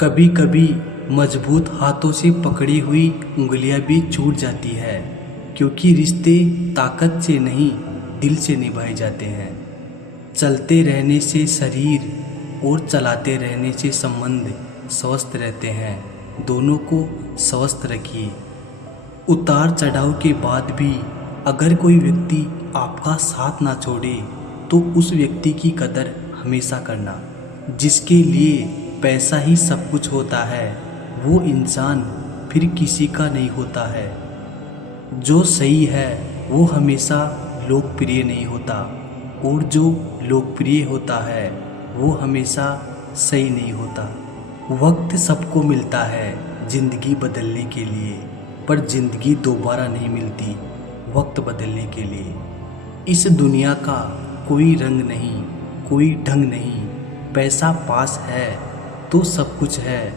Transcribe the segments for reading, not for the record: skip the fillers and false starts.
कभी कभी मजबूत हाथों से पकड़ी हुई उंगलियां भी छूट जाती है, क्योंकि रिश्ते ताकत से नहीं, दिल से निभाए जाते हैं। चलते रहने से शरीर और चलाते रहने से संबंध स्वस्थ रहते हैं। दोनों को स्वस्थ रखिए। उतार चढ़ाव के बाद भी अगर कोई व्यक्ति आपका साथ ना छोड़े तो उस व्यक्ति की कदर हमेशा करना। जिसके लिए पैसा ही सब कुछ होता है, वो इंसान फिर किसी का नहीं होता है। जो सही है वो हमेशा लोकप्रिय नहीं होता, और जो लोकप्रिय होता है वो हमेशा सही नहीं होता। वक्त सबको मिलता है जिंदगी बदलने के लिए, पर जिंदगी दोबारा नहीं मिलती वक्त बदलने के लिए। इस दुनिया का कोई रंग नहीं, कोई ढंग नहीं। पैसा पास है तो सब कुछ है,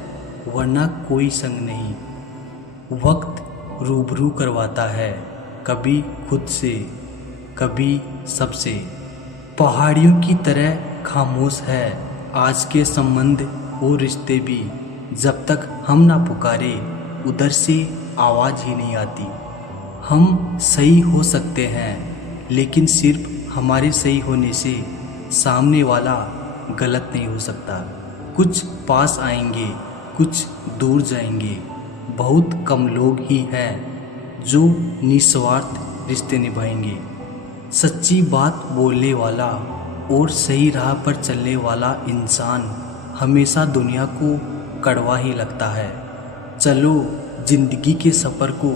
वरना कोई संग नहीं। वक्त रूबरू करवाता है, कभी खुद से, कभी सबसे। पहाड़ियों की तरह खामोश है आज के संबंध और रिश्ते भी। जब तक हम ना पुकारे उधर से आवाज़ ही नहीं आती। हम सही हो सकते हैं, लेकिन सिर्फ हमारे सही होने से सामने वाला गलत नहीं हो सकता। कुछ पास आएंगे, कुछ दूर जाएंगे। बहुत कम लोग ही हैं जो निस्वार्थ रिश्ते निभाएंगे। सच्ची बात बोलने वाला और सही राह पर चलने वाला इंसान हमेशा दुनिया को कड़वा ही लगता है। चलो जिंदगी के सफ़र को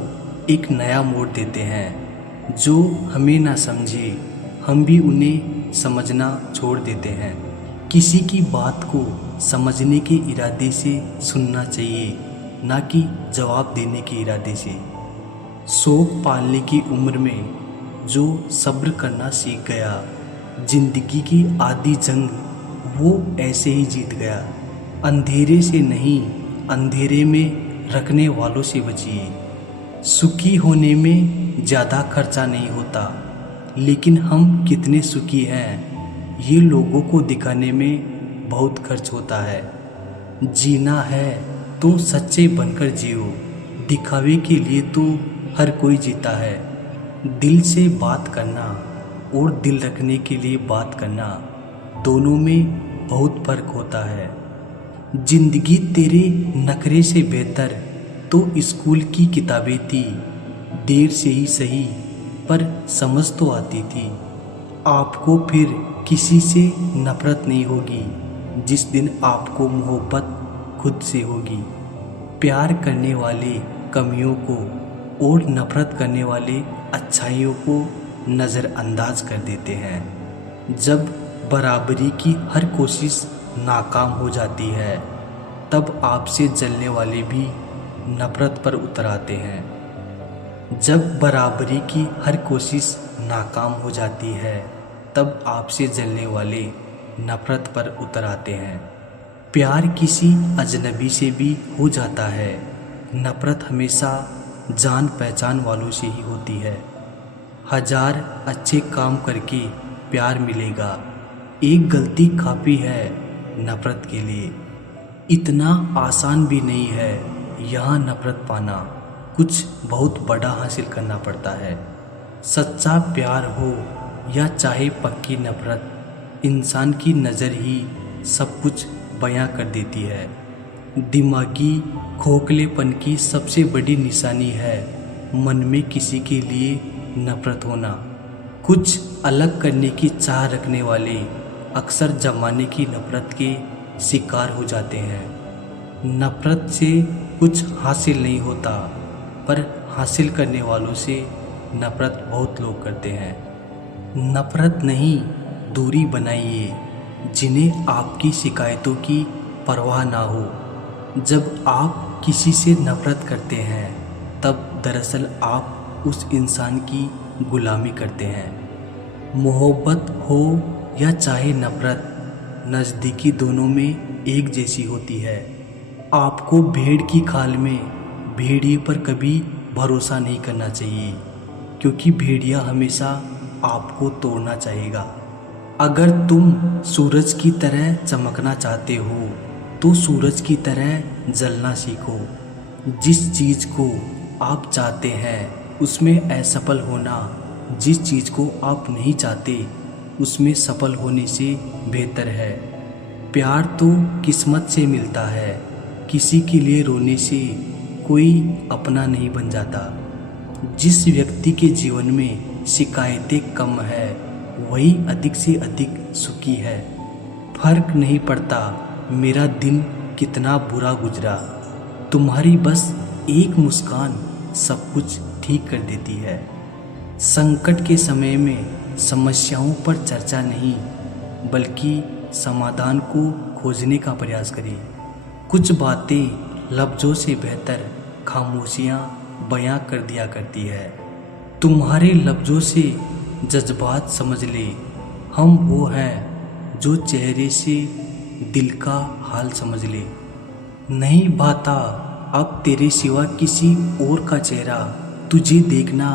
एक नया मोड़ देते हैं। जो हमें ना समझे हम भी उन्हें समझना छोड़ देते हैं। किसी की बात को समझने के इरादे से सुनना चाहिए, ना कि जवाब देने के इरादे से। शौक पालने की उम्र में जो सब्र करना सीख गया, जिंदगी की आधी जंग वो ऐसे ही जीत गया। अंधेरे से नहीं, अंधेरे में रखने वालों से बचिए। सुखी होने में ज़्यादा खर्चा नहीं होता, लेकिन हम कितने सुखी हैं ये लोगों को दिखाने में बहुत खर्च होता है। जीना है तो सच्चे बनकर जियो, दिखावे के लिए तो हर कोई जीता है। दिल से बात करना और दिल रखने के लिए बात करना, दोनों में बहुत फर्क होता है। जिंदगी तेरे नखरे से बेहतर तो स्कूल की किताबें थी। देर से ही सही पर समझ तो आती थी। आपको फिर किसी से नफरत नहीं होगी जिस दिन आपको मोहब्बत खुद से होगी। प्यार करने वाले कमियों को और नफरत करने वाले अच्छाइयों को नज़रअंदाज कर देते हैं। जब बराबरी की हर कोशिश नाकाम हो जाती है, तब आपसे जलने वाले भी नफरत पर उतर आते हैं। जब बराबरी की हर कोशिश नाकाम हो जाती है, तब आपसे जलने वाले नफरत पर उतर आते हैं। प्यार किसी अजनबी से भी हो जाता है, नफरत हमेशा जान पहचान वालों से ही होती है। हजार अच्छे काम करके प्यार मिलेगा, एक गलती काफ़ी है नफरत के लिए। इतना आसान भी नहीं है यहाँ नफरत पाना, कुछ बहुत बड़ा हासिल करना पड़ता है। सच्चा प्यार हो या चाहे पक्की नफरत, इंसान की नज़र ही सब कुछ बयां कर देती है। दिमागी खोखलेपन की सबसे बड़ी निशानी है मन में किसी के लिए नफरत होना। कुछ अलग करने की चाह रखने वाले अक्सर जमाने की नफरत के शिकार हो जाते हैं। नफरत से कुछ हासिल नहीं होता, पर हासिल करने वालों से नफरत बहुत लोग करते हैं। नफरत नहीं, दूरी बनाइए जिन्हें आपकी शिकायतों की परवाह ना हो। जब आप किसी से नफरत करते हैं, तब दरअसल आप उस इंसान की गुलामी करते हैं। मोहब्बत हो या चाहे नफरत, नज़दीकी दोनों में एक जैसी होती है। आपको भेड़ की खाल में भेड़िए पर कभी भरोसा नहीं करना चाहिए, क्योंकि भेड़िया हमेशा आपको तोड़ना चाहेगा। अगर तुम सूरज की तरह चमकना चाहते हो तो सूरज की तरह जलना सीखो। जिस चीज़ को आप चाहते हैं उसमें असफल होना जिस चीज़ को आप नहीं चाहते उसमें सफल होने से बेहतर है। प्यार तो किस्मत से मिलता है, किसी के लिए रोने से कोई अपना नहीं बन जाता। जिस व्यक्ति के जीवन में शिकायतें कम है वही अधिक से अधिक सुखी है। फर्क नहीं पड़ता मेरा दिन कितना बुरा गुजरा, तुम्हारी बस एक मुस्कान सब कुछ ठीक कर देती है। संकट के समय में समस्याओं पर चर्चा नहीं बल्कि समाधान को खोजने का प्रयास करें। कुछ बातें लफ्ज़ों से बेहतर खामोशियाँ बयां कर दिया करती है। तुम्हारे लफ्ज़ों से जज्बात समझ ले, हम वो हैं जो चेहरे से दिल का हाल समझ ले। नहीं भाता अब तेरे सिवा किसी और का चेहरा, तुझे देखना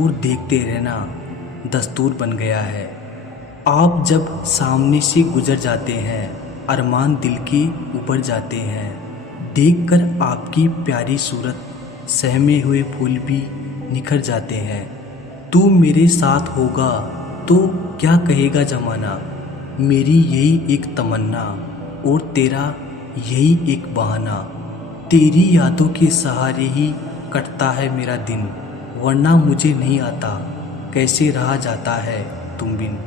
और देखते रहना दस्तूर बन गया है। आप जब सामने से गुजर जाते हैं अरमान दिल के ऊपर जाते हैं। देखकर आपकी प्यारी सूरत सहमे हुए फूल भी निखर जाते हैं। तू मेरे साथ होगा तो क्या कहेगा जमाना, मेरी यही एक तमन्ना और तेरा यही एक बहाना। तेरी यादों के सहारे ही कटता है मेरा दिन, वरना मुझे नहीं आता कैसे रहा जाता है तुम बिन।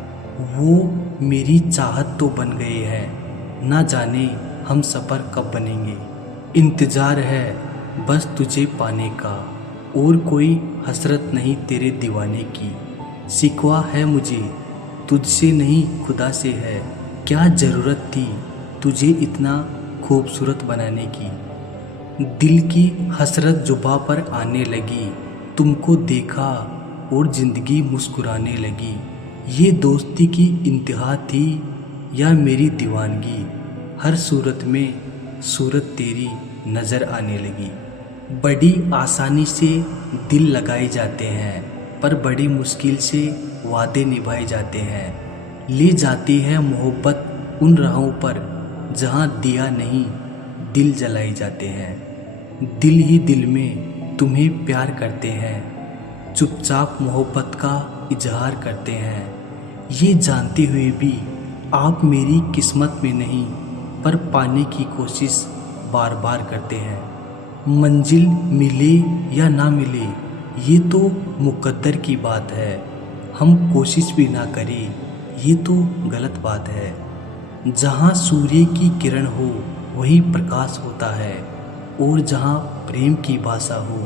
वो मेरी चाहत तो बन गए हैं, ना जाने हम सफ़र कब बनेंगे। इंतज़ार है बस तुझे पाने का, और कोई हसरत नहीं तेरे दीवाने की। शिकवा है मुझे तुझसे नहीं खुदा से है, क्या ज़रूरत थी तुझे इतना खूबसूरत बनाने की। दिल की हसरत जुबा पर आने लगी, तुमको देखा और ज़िंदगी मुस्कुराने लगी। ये दोस्ती की इंतहा थी या मेरी दीवानगी, हर सूरत में सूरत तेरी नज़र आने लगी। बड़ी आसानी से दिल लगाए जाते हैं पर बड़ी मुश्किल से वादे निभाए जाते हैं। ले जाती है मोहब्बत उन राहों पर जहाँ दिया नहीं दिल जलाए जाते हैं। दिल ही दिल में तुम्हें प्यार करते हैं, चुपचाप मोहब्बत का इजहार करते हैं। ये जानते हुए भी आप मेरी किस्मत में नहीं पर पाने की कोशिश बार बार करते हैं। मंजिल मिले या ना मिले ये तो मुकद्दर की बात है, हम कोशिश भी ना करें ये तो गलत बात है। जहाँ सूर्य की किरण हो वही प्रकाश होता है, और जहाँ प्रेम की भाषा हो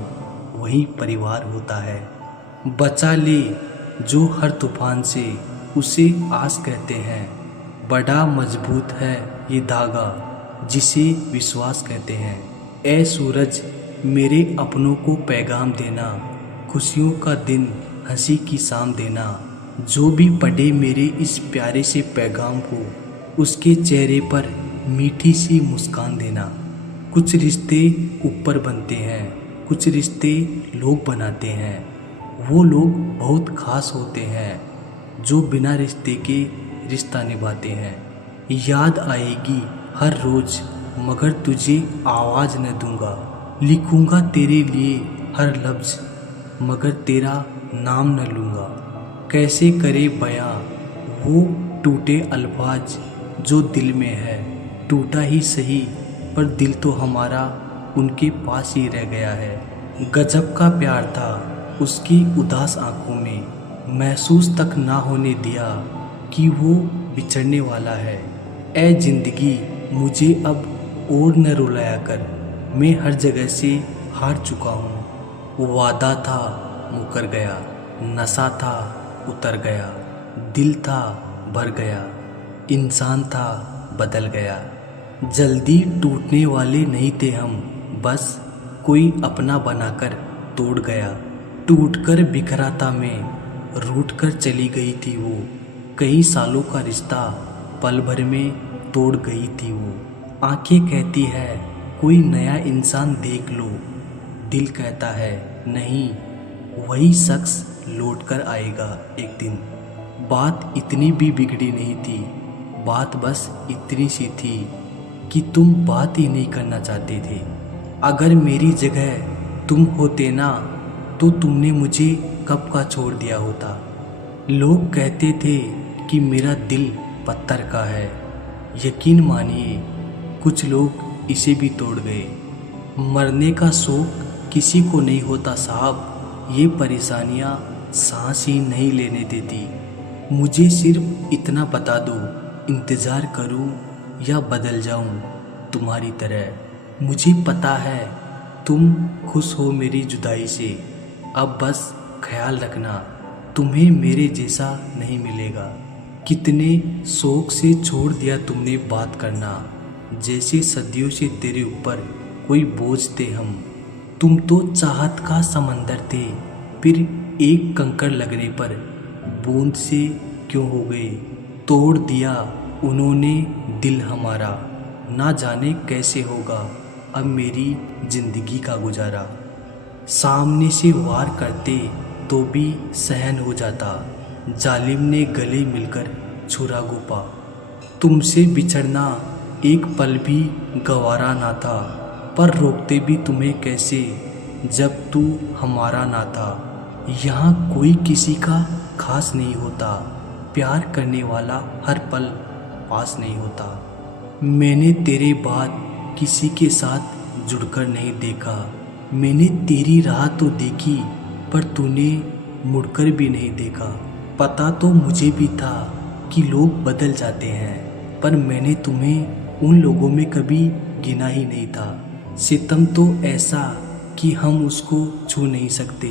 वही परिवार होता है। बचा ले जो हर तूफान से उसे आस कहते हैं, बड़ा मजबूत है ये धागा जिसे विश्वास कहते हैं। ए सूरज मेरे अपनों को पैगाम देना, खुशियों का दिन हंसी की शाम देना। जो भी पढ़े मेरे इस प्यारे से पैगाम को उसके चेहरे पर मीठी सी मुस्कान देना। कुछ रिश्ते ऊपर बनते हैं, कुछ रिश्ते लोग बनाते हैं। वो लोग बहुत खास होते हैं जो बिना रिश्ते के रिश्ता निभाते हैं। याद आएगी हर रोज़ मगर तुझे आवाज़ न दूंगा, लिखूंगा तेरे लिए हर लफ्ज़ मगर तेरा नाम न लूँगा। कैसे करे बयां वो टूटे अल्फाज जो दिल में है, टूटा ही सही पर दिल तो हमारा उनके पास ही रह गया है। गजब का प्यार था उसकी उदास आंखों में, महसूस तक ना होने दिया कि वो बिछड़ने वाला है। ए जिंदगी मुझे अब और न रुलाया कर, मैं हर जगह से हार चुका हूँ। वादा था मुकर गया, नशा था उतर गया, दिल था भर गया, इंसान था बदल गया। जल्दी टूटने वाले नहीं थे हम, बस कोई अपना बनाकर तोड़ गया। टूटकर बिखरा था मैं, रूठ कर चली गई थी वो, कई सालों का रिश्ता पल भर में तोड़ गई थी वो। आंखें कहती है कोई नया इंसान देख लो, दिल कहता है नहीं वही शख्स लौट कर आएगा एक दिन। बात इतनी भी बिगड़ी नहीं थी, बात बस इतनी सी थी कि तुम बात ही नहीं करना चाहते थे। अगर मेरी जगह तुम होते ना तो तुमने मुझे कब का छोड़ दिया होता। लोग कहते थे कि मेरा दिल पत्थर का है। यकीन मानिए कुछ लोग इसे भी तोड़ गए। मरने का शौक किसी को नहीं होता साहब। ये परेशानियाँ सांस ही नहीं लेने देती। मुझे सिर्फ इतना बता दो, इंतज़ार करूं या बदल जाऊं तुम्हारी तरह। मुझे पता है तुम खुश हो मेरी जुदाई से। अब बस ख्याल रखना तुम्हें मेरे जैसा नहीं मिलेगा। कितने शौक से छोड़ दिया तुमने बात करना, जैसे सदियों से तेरे ऊपर कोई बोझ थे हम। तुम तो चाहत का समंदर थे, फिर एक कंकड़ लगने पर बूंद से क्यों हो गए। तोड़ दिया उन्होंने दिल हमारा, ना जाने कैसे होगा अब मेरी जिंदगी का गुजारा। सामने से वार करते तो भी सहन हो जाता, जालिम ने गले मिलकर छुरा घोंपा। तुमसे बिछड़ना एक पल भी गवारा ना था, पर रोकते भी तुम्हें कैसे जब तू हमारा ना था। यहाँ कोई किसी का खास नहीं होता, प्यार करने वाला हर पल पास नहीं होता। मैंने तेरे बाद किसी के साथ जुड़कर नहीं देखा। मैंने तेरी राह तो देखी, पर तूने मुड़कर भी नहीं देखा। पता तो मुझे भी था कि लोग बदल जाते हैं, पर मैंने तुम्हें उन लोगों में कभी गिना ही नहीं था। सितम तो ऐसा कि हम उसको छू नहीं सकते,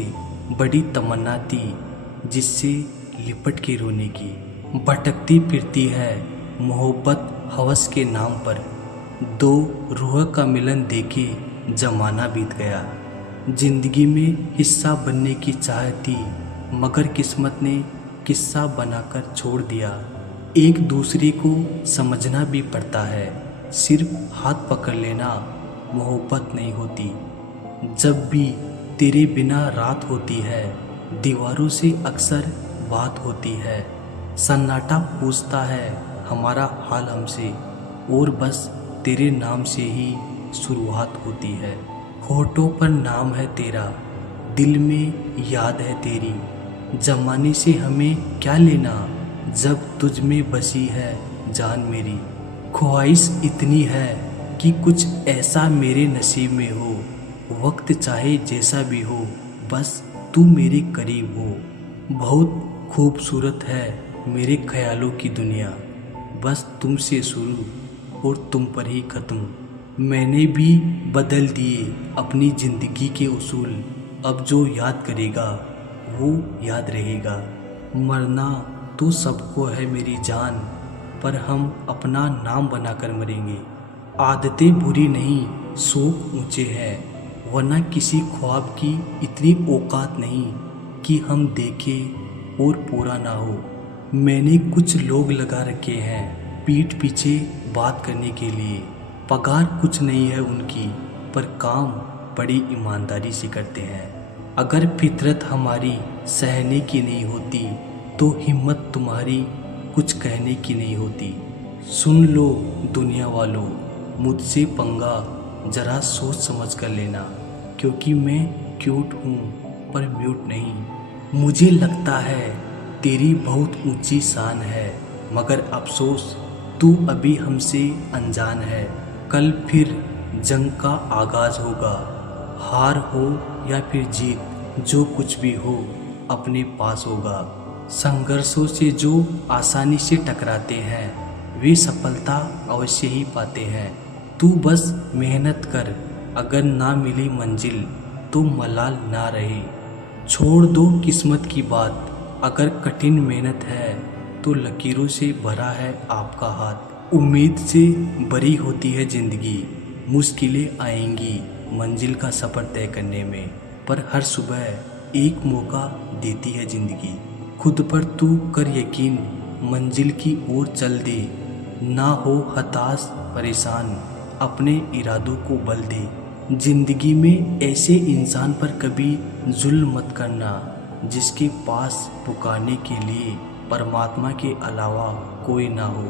बड़ी तमन्ना थी जिससे लिपट के रोने की। भटकती फिरती है मोहब्बत हवस के नाम पर, दो रूह का मिलन देखे जमाना बीत गया। जिंदगी में हिस्सा बनने की चाह थी, मगर किस्मत ने किस्सा बनाकर छोड़ दिया। एक दूसरे को समझना भी पड़ता है, सिर्फ हाथ पकड़ लेना मोहब्बत नहीं होती। जब भी तेरे बिना रात होती है, दीवारों से अक्सर बात होती है। सन्नाटा पूछता है हमारा हाल हमसे, और बस तेरे नाम से ही शुरुआत होती है। होठों पर नाम है तेरा, दिल में याद है तेरी। जमाने से हमें क्या लेना जब तुझ में बसी है जान मेरी। ख्वाहिश इतनी है कि कुछ ऐसा मेरे नसीब में हो, वक्त चाहे जैसा भी हो, बस तू मेरे करीब हो। बहुत खूबसूरत है मेरे ख्यालों की दुनिया, बस तुमसे शुरू और तुम पर ही ख़त्म। मैंने भी बदल दिए अपनी ज़िंदगी के उसूल, अब जो याद करेगा वो याद रहेगा। मरना तो सबको है मेरी जान, पर हम अपना नाम बनाकर मरेंगे। आदतें बुरी नहीं, शौक ऊंचे हैं, वरना किसी ख्वाब की इतनी औकात नहीं कि हम देखें और पूरा ना हो। मैंने कुछ लोग लगा रखे हैं पीठ पीछे बात करने के लिए। पगार कुछ नहीं है उनकी, पर काम बड़ी ईमानदारी से करते हैं। अगर फितरत हमारी सहने की नहीं होती, तो हिम्मत तुम्हारी कुछ कहने की नहीं होती। सुन लो दुनिया वालों, मुझसे पंगा जरा सोच समझ कर लेना, क्योंकि मैं क्यूट हूँ पर म्यूट नहीं। मुझे लगता है तेरी बहुत ऊंची शान है, मगर अफसोस तू अभी हमसे अनजान है। कल फिर जंग का आगाज होगा, हार हो या फिर जीत, जो कुछ भी हो अपने पास होगा। संघर्षों से जो आसानी से टकराते हैं, वे सफलता अवश्य ही पाते हैं। तू बस मेहनत कर, अगर ना मिली मंजिल तो मलाल ना रहे। छोड़ दो किस्मत की बात, अगर कठिन मेहनत है तो लकीरों से भरा है आपका हाथ। उम्मीद से भरी होती है ज़िंदगी, मुश्किलें आएंगी मंजिल का सफ़र तय करने में, पर हर सुबह एक मौका देती है ज़िंदगी। खुद पर तू कर यकीन, मंजिल की ओर चल दे, ना हो हताश परेशान, अपने इरादों को बल दे। ज़िंदगी में ऐसे इंसान पर कभी जुल्म मत करना, जिसके पास पुकारने के लिए परमात्मा के अलावा कोई ना हो।